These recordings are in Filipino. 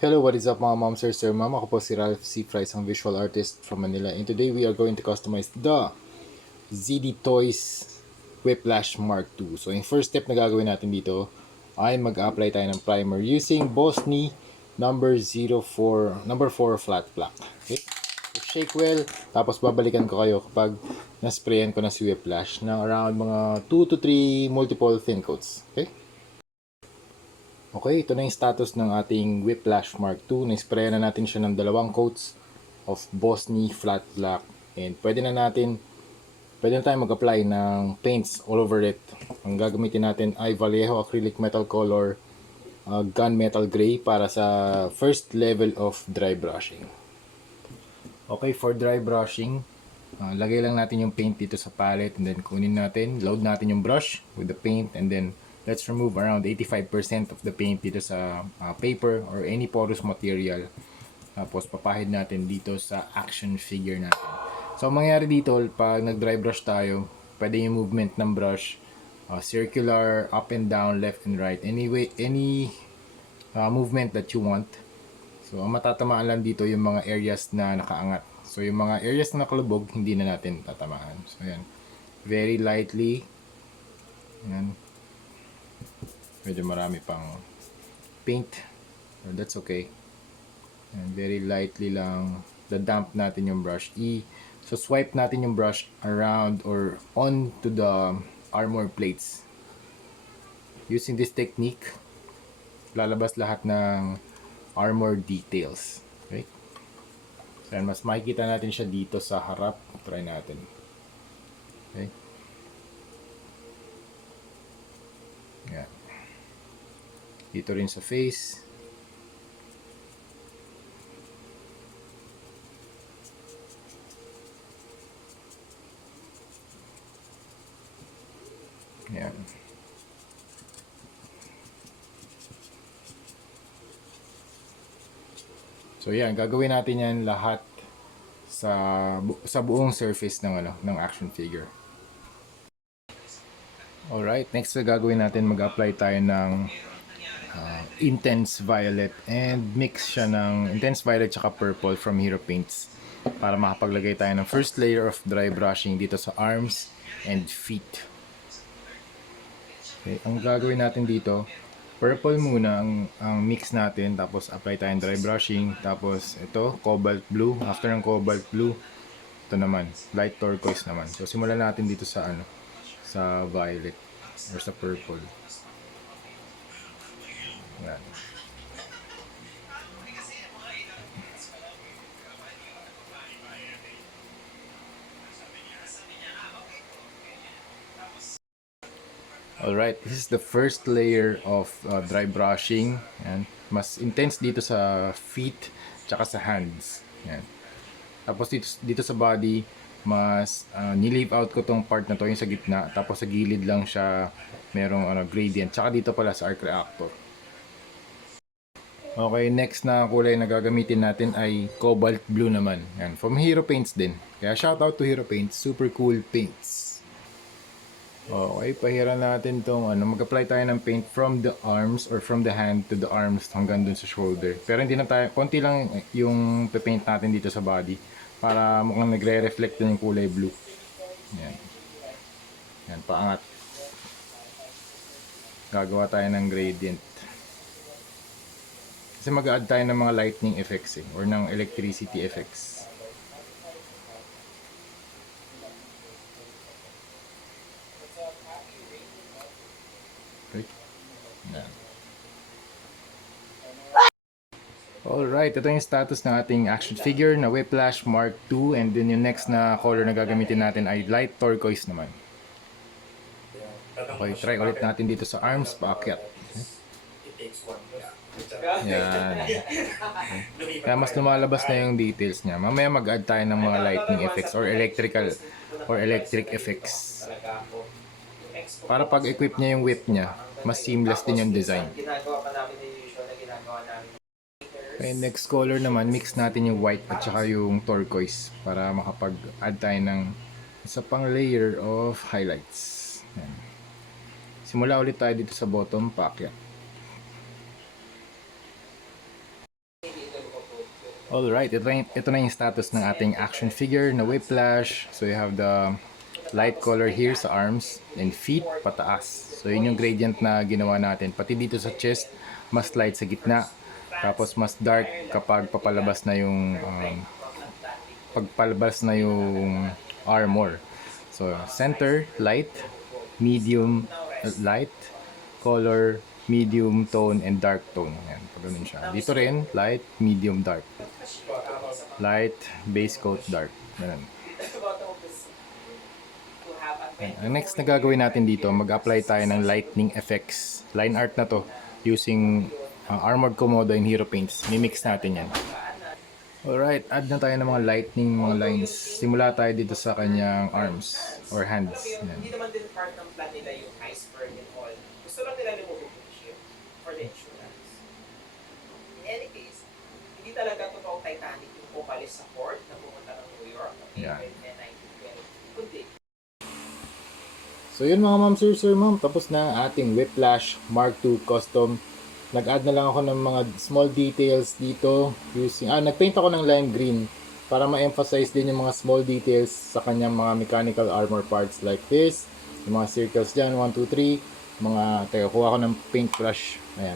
Hello, what is up mga mom, sir, ma'am? Ako po si Ralph C. Price, ang visual artist from Manila. And today we are going to customize the ZD Toys Whiplash Mark II. So yung first step na gagawin natin dito ay mag-apply tayo ng primer using Bosny number 4 flat black. Okay? So shake well, tapos babalikan ko kayo kapag nasprayan ko na si Whiplash ng around mga 2 to 3 multiple thin coats. Okay? Okay, ito na yung status ng ating Whiplash Mark II. Na-spray na natin siya ng dalawang coats of Bosny Flat Black. And pwede na tayong mag-apply ng paints all over it. Ang gagamitin natin ay Vallejo Acrylic Metal Color Gunmetal Gray para sa first level of dry brushing. Okay, for dry brushing, lagay lang natin yung paint dito sa palette and then load natin yung brush with the paint and then let's remove around 85% of the paint dito sa paper or any porous material. Tapos papahid natin dito sa action figure natin. So ang mangyayari dito pag nag-dry brush tayo, pwede yung movement ng brush circular, up and down, left and right, any movement that you want. So ang matatamaan lang dito yung mga areas na nakaangat. So yung mga areas na nakalubog, hindi na natin tatamaan. So yan, very lightly. Yan. Medyo marami pang paint, but that's okay. And very lightly lang damp natin yung brush. So swipe natin yung brush around or on to the armor plates. Using this technique, lalabas lahat ng armor details. Okay? So yan, mas makikita natin siya dito sa harap. Try natin. Okay? Yan. Dito rin sa face. Yan. So yan, gagawin natin yan lahat sa buong surface ng action figure. Alright, next na gagawin natin, mag-apply tayo ng intense violet and mix siya ng intense violet tsaka purple from Hero Paints para makapaglagay tayo ng first layer of dry brushing dito sa arms and feet. Okay, ang gagawin natin dito, purple muna ang mix natin, tapos apply tayong dry brushing, tapos ito, cobalt blue. After ng cobalt blue, ito naman, light turquoise naman. So simulan natin dito sa sa violet or sa purple. Yan. Alright, this is the first layer of dry brushing. Yan. Mas intense dito sa feet tsaka sa hands. Yan. Tapos dito sa body, mas ni-leave out ko tong part na to, yung sa gitna. Tapos sa gilid lang siya merong gradient. Tsaka dito pala sa arc reactor. Okay, next na kulay na gagamitin natin ay cobalt blue naman. Yan, from Hero Paints din. Kaya shout out to Hero Paints, super cool paints. Okay, pahiran natin tong mag-apply tayo ng paint from the arms or from the hand to the arms hanggang dun sa shoulder. Pero hindi na tayo, konti lang yung paint natin dito sa body para mukhang nagre-reflect din yung kulay blue. Yan. Yan, paangat. Gagawa tayo ng gradient. Kasi mag-add tayo ng mga lightning effects or ng electricity effects. Okay. Yan. Alright, ito yung status ng ating action figure na Whiplash Mark II, and then yung next na color na gagamitin natin ay light turquoise naman. Okay, try ulit natin dito sa arms, paakyat. Yan. Kaya mas lumalabas na yung details niya. Mamaya mag-add tayo ng mga lightning effects or electric effects. Para pag-equip niya yung whip niya, mas seamless din yung design. Okay, next color naman, mix natin yung white at saka yung turquoise para makapag-add tayo ng isa pang layer of highlights. Yan. Simula ulit tayo dito sa bottom, paakyat. Alright, ito na yung status ng ating action figure na Whiplash. So you have the light color here sa arms and feet pataas. So yun yung gradient na ginawa natin. Pati dito sa chest, mas light sa gitna. Tapos mas dark kapag papalabas na yung pagpalabas na yung armor. So center, light, medium, light, color, medium tone, and dark tone. Ayan, pag ganun siya. Dito rin, light, medium, dark. Light, base coat, dark. Ganun. Ang next na gagawin natin dito, mag-apply tayo ng lightning effects. Line art na to using Armored Komodo and Hero Paints. Mimix natin yan. Alright, add na tayo ng mga lightning, mga lines. Simula tayo dito sa kanyang arms or hands. Yan. Hindi naman din part ng plan nila yung iceberg and all. Gusto lang nila lumubog yung ship for the insurance. In any case, hindi talaga totoong Titanic yung umalis sa port na pumunta ng New York. Yeah. In 1920. Kundi. So yun mga ma'am, sir, ma'am. Tapos na ang ating Whiplash Mark II Custom. Nag-add na lang ako ng mga small details dito using nagpaint ako ng lime green para ma-emphasize din yung mga small details sa kanyang mga mechanical armor parts like this, yung mga circles dyan, 1, 2, 3, kuha ko ng paint brush, ayan,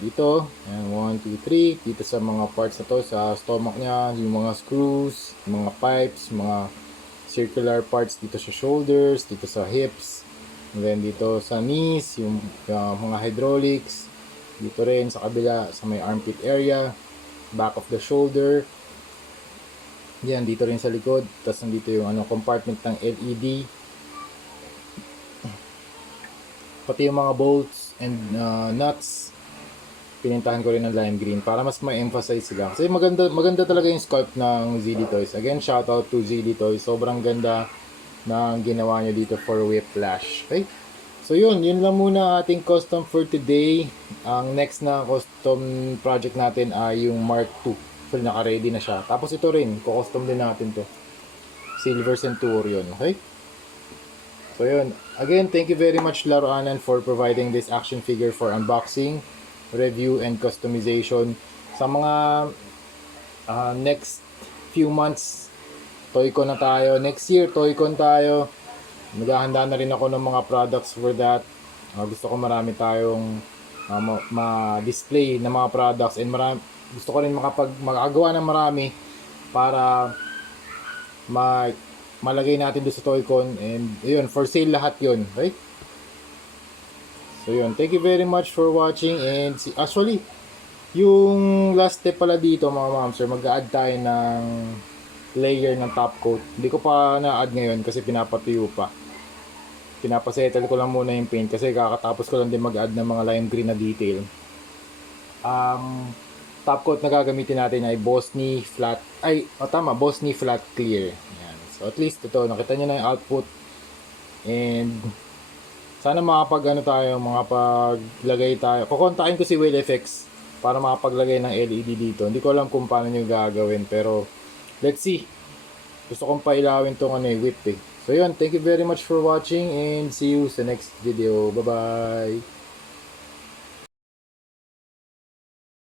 dito, ayan, 1, 2, 3, dito sa mga parts na to, sa stomach nya, yung mga screws, yung mga pipes, mga circular parts dito sa shoulders, dito sa hips, and then dito sa knees, yung mga hydraulics, dito rin sa kabila sa may armpit area, back of the shoulder, yan dito rin sa likod, tapos nandito yung compartment ng LED, pati yung mga bolts and nuts pinintahan ko rin ng lime green para mas ma-emphasize sila kasi maganda talaga yung sculpt ng ZD Toys. Again, shout out to ZD Toys, sobrang ganda ng ginawa nyo dito for Whiplash. Okay, so yun lang muna ating custom for today. Ang next na custom project natin ay yung Mark II. So naka-ready na siya. Tapos ito rin, custom din natin to, Silver Centurion. Okay, so yun, again, thank you very much Laruanan for providing this action figure for unboxing, review, and customization. Sa mga next few months, Toy-Con na tayo. Next year, Toy-Con tayo. Maghahanda na rin ako ng mga products for that. Gusto ko marami tayong ma-display ng mga products and gusto ko rin magagawa ng marami para malagay natin doon sa Toy-Con, and yun, for sale lahat yun, right? So yun, thank you very much for watching, and actually, yung last step pala dito mga ma'am sir, mag-add tayo ng layer ng top coat. Hindi ko pa na-add ngayon kasi pinapatuyo pa. Pinapasettle ko lang muna yung paint kasi kakatapos ko lang din mag-add ng mga lime green na detail. Top coat na gagamitin natin ay Bosney Flat, Bosney Flat Clear. Yan. So at least ito, nakita nyo na yung output, and sana makapaglagay tayo. Kukontakin ko si Will FX para makapaglagay ng LED dito. Hindi ko alam kung paano nyo gagawin, pero let's see. Gusto kong pailawin tong whip eh. So yun, thank you very much for watching and see you sa next video. Bye bye.